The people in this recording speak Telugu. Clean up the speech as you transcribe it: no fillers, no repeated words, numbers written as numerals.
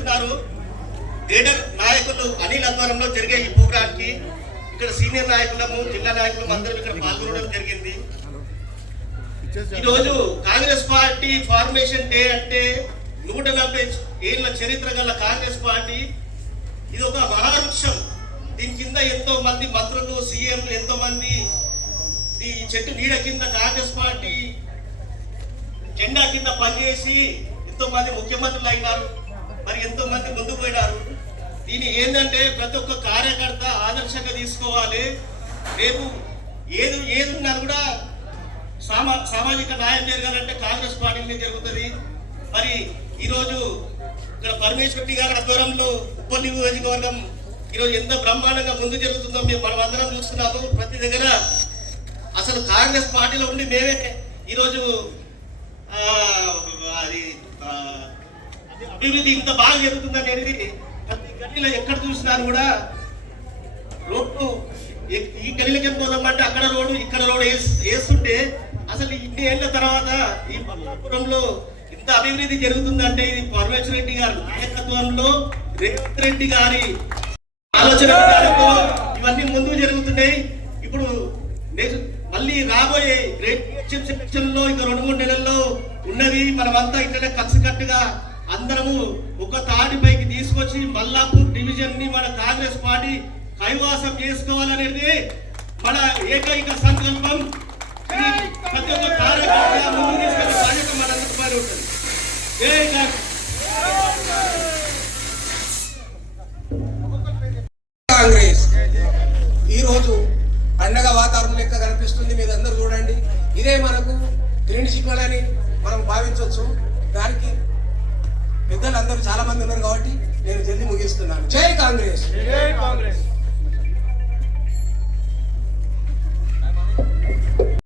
చూస్తున్నారు లీడర్ నాయకులు అనిల్ ఆధ్వర్యంలో జరిగే ఈ ప్రోగ్రాంకి ఇక్కడ సీనియర్ నాయకులము జిల్లా నాయకులు అందరూ ఇక్కడ పాల్గొనడం జరిగింది. ఈరోజు కాంగ్రెస్ పార్టీ ఫార్మేషన్ డే అంటే 140 ఏళ్ల చరిత్ర గల కాంగ్రెస్ పార్టీ ఇది ఒక మహావృక్షం. దీని కింద ఎంతో మంది మంత్రులు సీఎంలు ఎంతో మంది ఈ చెట్టు నీడ కింద కాంగ్రెస్ పార్టీ జెండా కింద పనిచేసి ఎంతో మంది ముఖ్యమంత్రులు అయినారు, మరి ఎంతో మంది ముందుకు పోయినారు. దీని ఏంటంటే ప్రతి ఒక్క కార్యకర్త ఆదర్శంగా తీసుకోవాలి. రేపు ఏది ఉన్నా కూడా సామాజిక న్యాయం జరగాలంటే కాంగ్రెస్ పార్టీనే జరుగుతుంది. మరి ఈరోజు ఇక్కడ పరమేశ్వర్ రెడ్డి గారి ఆధ్వర్యంలో ఉప నియోజకవర్గం ఈరోజు ఎంత బ్రహ్మాండంగా ముందు జరుగుతుందో మనం అందరం చూస్తున్నాము. ప్రతి దగ్గర అసలు కాంగ్రెస్ పార్టీలో ఉండి మేమే ఈరోజు అది అభివృద్ధి ఇంత బాగా జరుగుతుంది అనేది ప్రతి గల్లీలో ఎక్కడ చూసినా కూడా రోడ్డు ఈ గల్లీలకి పోదామంటే అక్కడ రోడ్డు ఇక్కడ రోడ్డు వేస్తుంటే అసలు ఇన్ని ఏళ్ల తర్వాత ఈ బల్లాపురంలో ఇంత అభివృద్ధి జరుగుతుందంటే ఇది పరమేశ్వర్ రెడ్డి గారి నాయకత్వంలో రేవంత్ రెడ్డి గారి ఆలోచన ఇవన్నీ ముందుకు జరుగుతున్నాయి. ఇప్పుడు మళ్ళీ రాబోయే సెలక్షన్ లో ఇక 2-3 నెలల్లో ఉన్నది. మనమంతా ఇట్లనే కలిసికట్టుగా అందరము ఒక తాడిపైకి తీసుకొచ్చి మల్లాపూర్ డివిజన్ ని మన కాంగ్రెస్ పార్టీ కైవాసం చేసుకోవాలనేది మన ఏకైక సంకల్పం. ప్రతి ఒక్క కార్యకర్త ముందు తీసుకెళ్లే బాధ్యత మనందరి పైన ఉంటుంది. కాంగ్రెస్ ఈరోజు పండగ వాతావరణం లెక్క కనిపిస్తుంది. మీరు అందరూ చూడండి, ఇదే మనకు గ్రీన్ సిగ్నల్ అని మనం భావించవచ్చు. దానికి పెద్దలు అందరూ చాలా మంది ఉన్నారు కాబట్టి